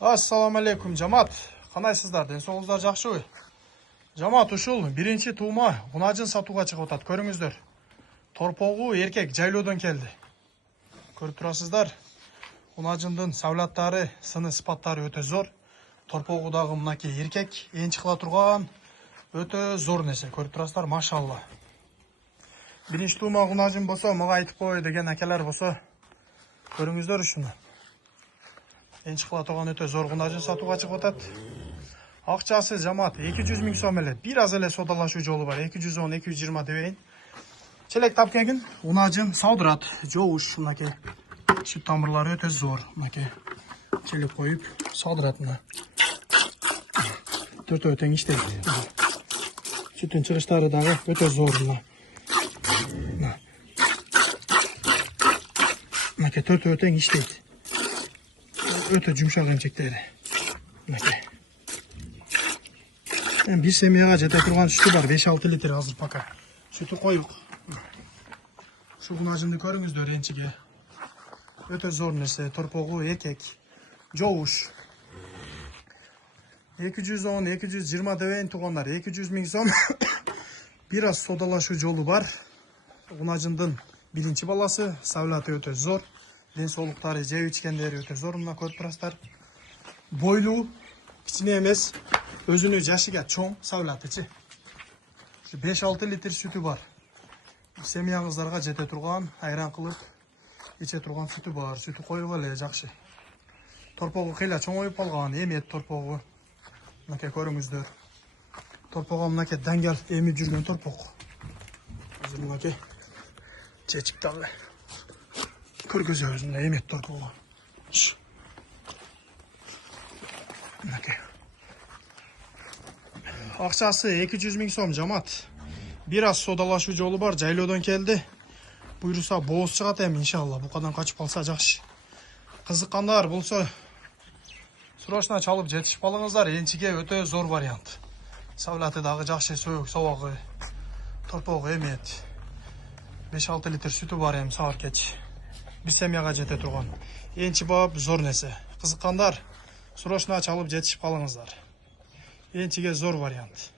Assalamu alaikum жамаат. Кандайсыздар? Денсаулыгыңыздар жакшыбы? Жамаат, ушул биринчи туума унажын сатууга чыгып атат. Көрүңүздөр. Торпогу эркек жайлоодон келди. Көрүп турасыздар. Унажындын савлаттары, сыны сыпаттары өтө зор. Торпогу дагы мынакей эркек, энчи кыла турган өтө зор нерсе. Көрүп турасыздар, машалла. Биринчи туума унажын болсо, мага айтып кой деген акелер болсо, көрүңүздөр ушуну. Энчи кыла турган өтө зор унажын сатууга чыгып атат. Акчасы жамаат 200 миң сом эле. Бир аз эле содалашуу жолу бар. 210-220 дебейин. Челек тап келгин, унажын саудырат. Жоуш, мынакей. Сүт тамырлары өтө зор. Мынакей. Челек коюп, саудырат мына. Төртөө тең иштейт. Сүттүн чыгыштары дагы өтө зор мына. Мынакей төртөө тең иштейт. Өтө жумшак эмчектери. Мынакей. Бир семьяга жете турган сүтү бар, 5-6 литр азыр пока. Сүтү коюк. Ушул унажынды көрүңүздөр энчиге. Өтө зор нерсе, торпогу эркек. Жоуш. 210-220 дебейин туугандар, 200 миң сом. Бир аз содалашуу жолу бар. Унажындын биринчи баласы, савлаты өтө зор. Денсаулыктары, жеп ичкендери өтө зор, мына көрүп турасыздар. Бойлуу, кичине эмес, өзүнүн жашыга чоң савлатычы. 5-6 литр сүтү бар. Семьяңыздарга жете турган, айран кылып иче турган сүтү бар. Сүтү коюп эле жакшы. Торпогу кыйла чоңоюп калган, эмет торпогу. Мынакей көрүңүздөр. Торпого мынакей даңгал эмип жүргөн торпог. Азыр мынакей чечип дагы. Көргөзөбүз мына эмет торпогу. Мынакей. Акчасы 200 миң сом жамаат. Бир аз содалашуу жолу бар, жайлоодон келди. Буйруса бооз чыгат эми иншалла, букадан качып калса жакшы. Кызыккандар болсо срочно чалып жетишип калыңыздар, энчиге өтө зор вариант. Савлаты дагы жакшы, сөөк, собогу, торпогу эмет. 5-6 литр сүтү бар эми сабар кеч. Бир семьяга жете турган. Энчи бап зор нерсе. Кызыккандар срочно чалып жетишип калыңыздар. Энчиге зор вариант.